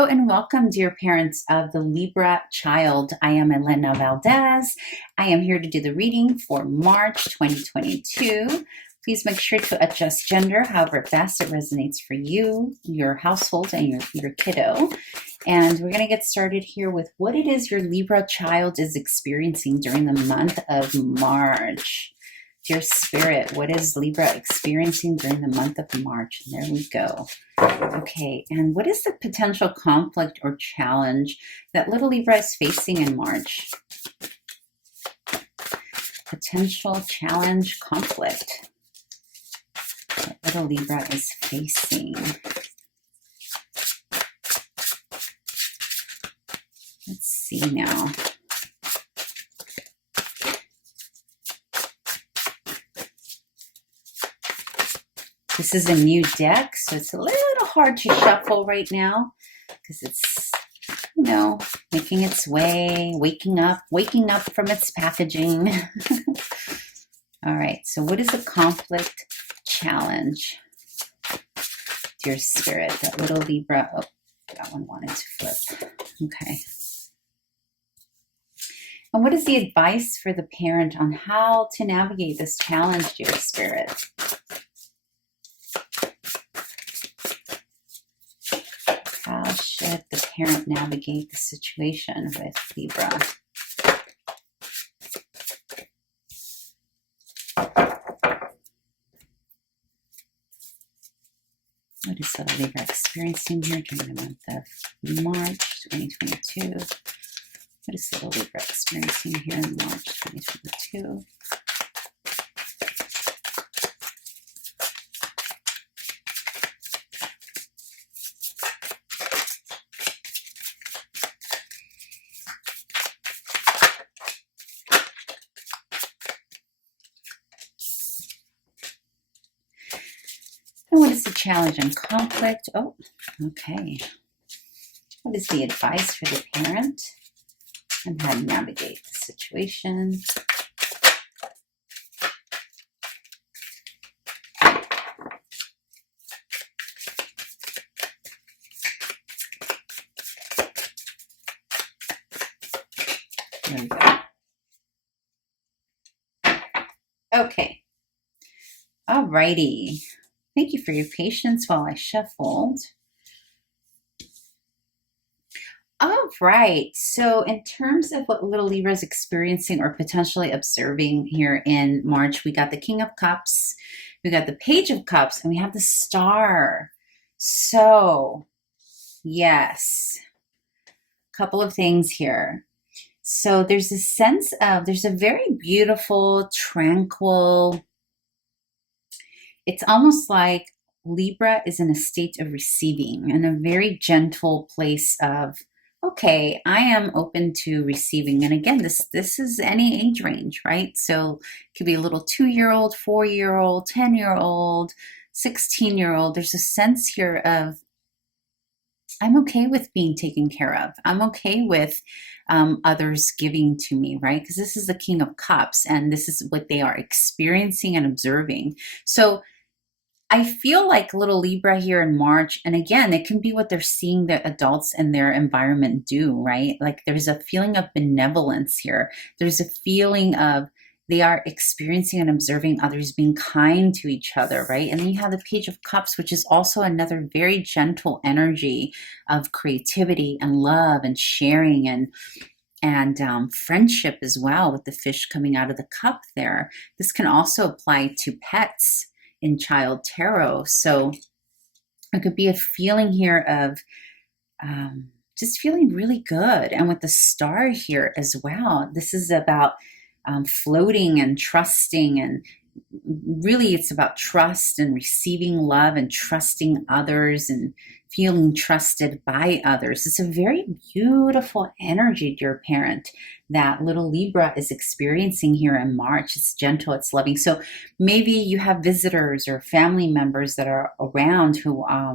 Hello and welcome, dear parents of the Libra child. I am Elena Valdez. I am here to do the reading for March 2022. Please make sure to adjust gender however best it resonates for you, your household, and your kiddo. And we're going to get started here with what it is your Libra child is experiencing during the month of March. Dear Spirit, what is Libra experiencing during the month of March? And there we go. Okay, and what is the potential conflict or challenge that little Libra is facing in March? Potential challenge, conflict that little Libra is facing. Let's see now. This is a new deck, so it's a little hard to shuffle right now because it's, making its way, waking up from its packaging. All right, so what is the conflict challenge? Dear Spirit, that little Libra, oh, that one wanted to flip. Okay. And what is the advice for the parent on how to navigate this challenge, dear Spirit? How should the parent navigate the situation with Libra? What is the Libra experiencing here during the month of March 2022? What is the Libra experiencing here in March 2022? And what is the challenge and conflict? Oh, okay. What is the advice for the parent and how to navigate the situation? There we go. Okay. All righty. Thank you for your patience while I shuffled. All right, so in terms of what little Libra is experiencing or potentially observing here in March, we got the King of Cups, we got the Page of Cups, and we have the Star. So, yes, a couple of things here. So there's a sense of, there's a very beautiful, tranquil, it's almost like Libra is in a state of receiving, in a very gentle place of, okay, I am open to receiving. And again, this is any age range, right? So it could be a little 2-year-old, 4-year-old, 10-year-old, 16-year-old. There's a sense here of, I'm okay with being taken care of. I'm okay with others giving to me, right? Because this is the King of Cups, and this is what they are experiencing and observing. So I feel like little Libra here in March, and again, it can be what they're seeing the adults in their environment do, right? Like there's a feeling of benevolence here. There's a feeling of they are experiencing and observing others being kind to each other, right? And then you have the Page of Cups, which is also another very gentle energy of creativity and love and sharing and friendship as well, with the fish coming out of the cup there. This can also apply to pets in child tarot. So it could be a feeling here of just feeling really good. And with the Star here as well, this is about floating and trusting, and really it's about trust and receiving love and trusting others and feeling trusted by others. It's a very beautiful energy, dear parent, that little Libra is experiencing here in March. It's gentle, it's loving. So maybe you have visitors or family members that are around who are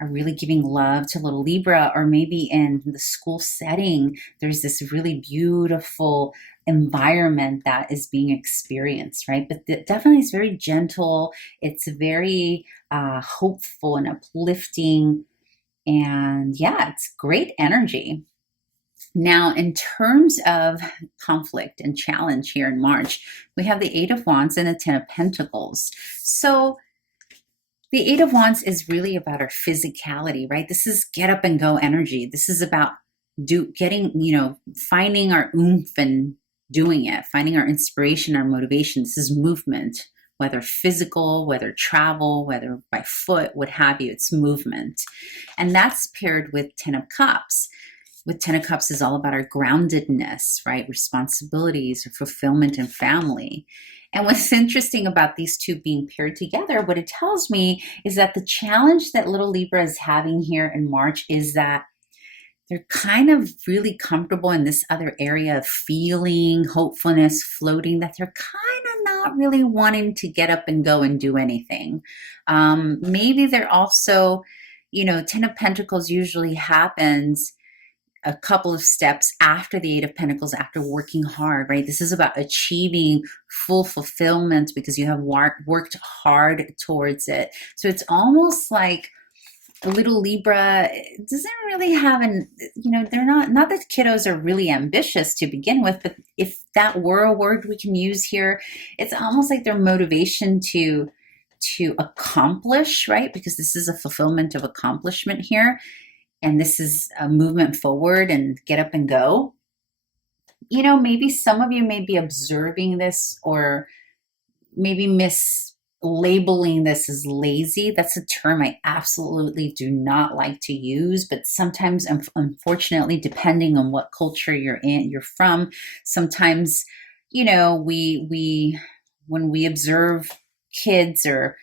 really giving love to little Libra, or maybe in the school setting, there's this really beautiful environment that is being experienced, right? But definitely it's very gentle. It's very hopeful and uplifting. And yeah, it's great energy. Now, in terms of conflict and challenge here in March, we have the Eight of Wands and the Ten of Pentacles. So the Eight of Wands is really about our physicality, right? This is get up and go energy. This is about finding our oomph and doing it, finding our inspiration, our motivation. This is movement, whether physical, whether travel, whether by foot, what have you, it's movement. And that's paired with Ten of Cups. With Ten of Cups is all about our groundedness, right? Responsibilities, fulfillment, and family. And what's interesting about these two being paired together, what it tells me is that the challenge that little Libra is having here in March is that they're kind of really comfortable in this other area of feeling, hopefulness, floating, that they're kind of not really wanting to get up and go and do anything. Maybe they're also, Ten of Pentacles usually happens a couple of steps after the Eight of Pentacles, after working hard, right? This is about achieving full fulfillment because you have worked hard towards it. So it's almost like a little Libra doesn't really have they're not that kiddos are really ambitious to begin with, but if that were a word we can use here, it's almost like their motivation to accomplish, right? Because this is a fulfillment of accomplishment here. And this is a movement forward and get up and go. Maybe some of you may be observing this or maybe mislabeling this as lazy. That's a term I absolutely do not like to use, but sometimes, unfortunately, depending on what culture you're from, sometimes, when we observe kids or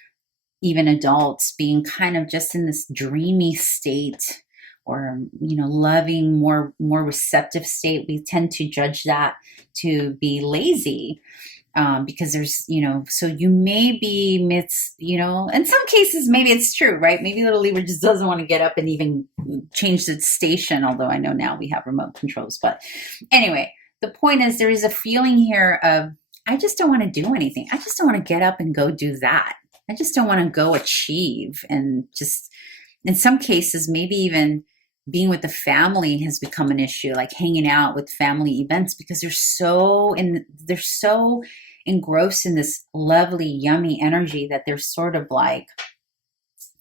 even adults being kind of just in this dreamy state, or loving, more receptive state, we tend to judge that to be lazy, because there's so you may be in some cases maybe it's true, right? Maybe little Libra just doesn't want to get up and even change its station, although I know now we have remote controls. But anyway, the point is there is a feeling here of, I just don't want to do anything. I just don't want to get up and go do that. I just don't want to go achieve, and just in some cases maybe even being with the family has become an issue, like hanging out with family events, because they're so engrossed in this lovely, yummy energy that they're sort of like,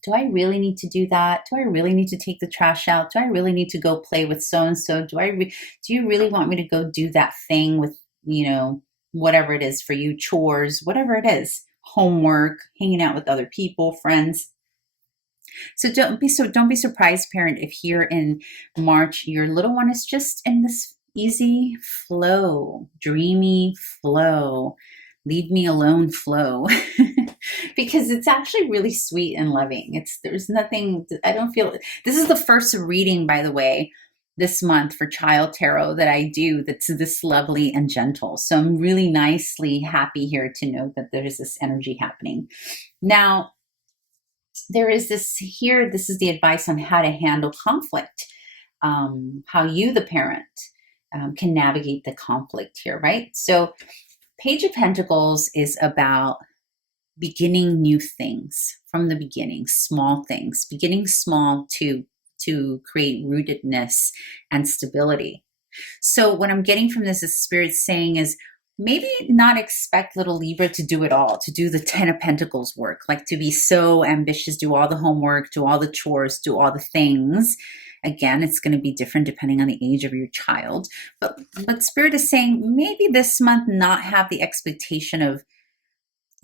do I really need to do that? Do I really need to take the trash out? Do I really need to go play with so-and-so? Do you really want me to go do that thing with, whatever it is for you, chores, whatever it is, homework, hanging out with other people, friends. So don't be surprised, parent, if here in March your little one is just in this easy flow, dreamy flow, leave me alone flow, because it's actually really sweet and loving. There's nothing, I don't feel, this is the first reading, by the way, this month for Child Tarot that I do that's this lovely and gentle. So I'm really nicely happy here to know that there is this energy happening. Now, there is this here, this is the advice on how to handle conflict, how you, the parent, can navigate the conflict here, right? So Page of Pentacles is about beginning new things from the beginning, small things, beginning small to create rootedness and stability. So what I'm getting from this is Spirit saying is, maybe not expect little Libra to do it all, to do the Ten of Pentacles work, like to be so ambitious, do all the homework, do all the chores, do all the things. Again, it's going to be different depending on the age of your child. But Spirit is saying maybe this month not have the expectation of,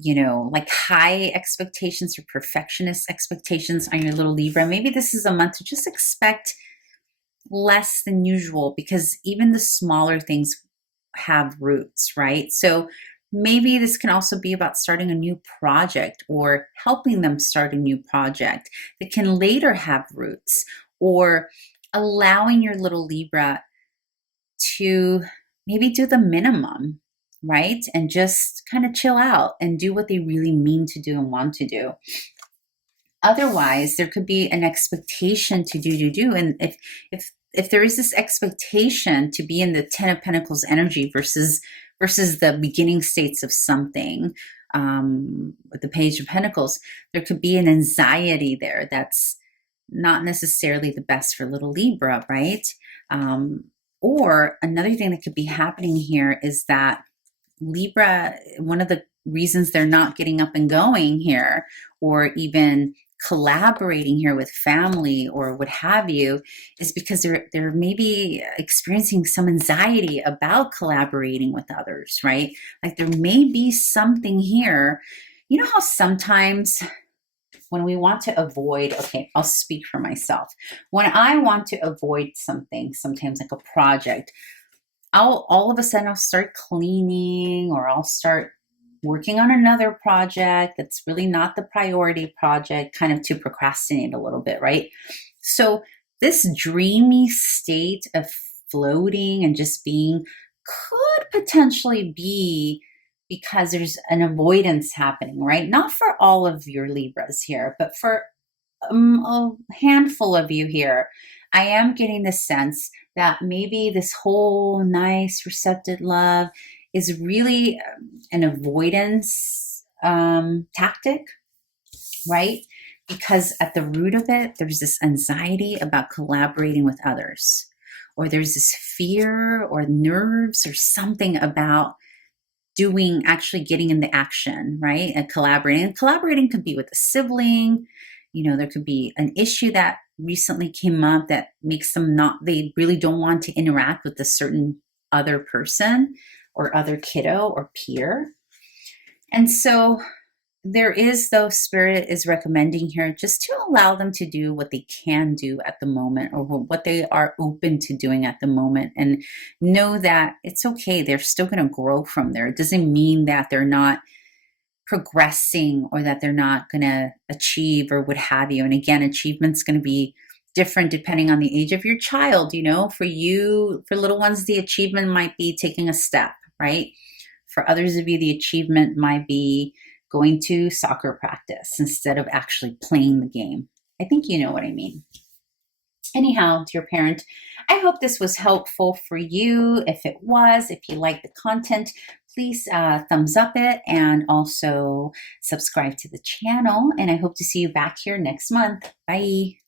like high expectations or perfectionist expectations on your little Libra. Maybe this is a month to just expect less than usual, because even the smaller things have roots, right? So maybe this can also be about starting a new project or helping them start a new project that can later have roots, or allowing your little Libra to maybe do the minimum, right? And just kind of chill out and do what they really mean to do and want to do. Otherwise, there could be an expectation to do. And if there is this expectation to be in the Ten of Pentacles energy versus the beginning states of something, with the Page of Pentacles, there could be an anxiety there that's not necessarily the best for little Libra, right? Or another thing that could be happening here is that Libra, one of the reasons they're not getting up and going here, or even collaborating here with family or what have you, is because they're maybe experiencing some anxiety about collaborating with others, right? Like there may be something here. You know how sometimes when we want to avoid, okay, I'll speak for myself. When I want to avoid something, sometimes like a project, I'll all of a sudden I'll start cleaning, or I'll start working on another project that's really not the priority project, kind of to procrastinate a little bit, right? So this dreamy state of floating and just being could potentially be because there's an avoidance happening, right? Not for all of your Libras here, but for a handful of you here, I am getting the sense that maybe this whole nice, receptive love is really an avoidance tactic, right? Because at the root of it, there's this anxiety about collaborating with others, or there's this fear or nerves or something about actually getting into action, right? And collaborating. And collaborating could be with a sibling. You know, there could be an issue that recently came up that makes them they really don't want to interact with a certain other person or other kiddo or peer. And so there is, though, Spirit is recommending here just to allow them to do what they can do at the moment, or what they are open to doing at the moment, and know that it's okay. They're still going to grow from there. It doesn't mean that they're not progressing or that they're not going to achieve or what have you. And again, achievement's going to be different depending on the age of your child. You know, for you, for little ones, the achievement might be taking a step, right? For others of you, the achievement might be going to soccer practice instead of actually playing the game. I think you know what I mean. Anyhow, dear parent, I hope this was helpful for you. If it was, if you like the content, please thumbs up it and also subscribe to the channel. And I hope to see you back here next month. Bye.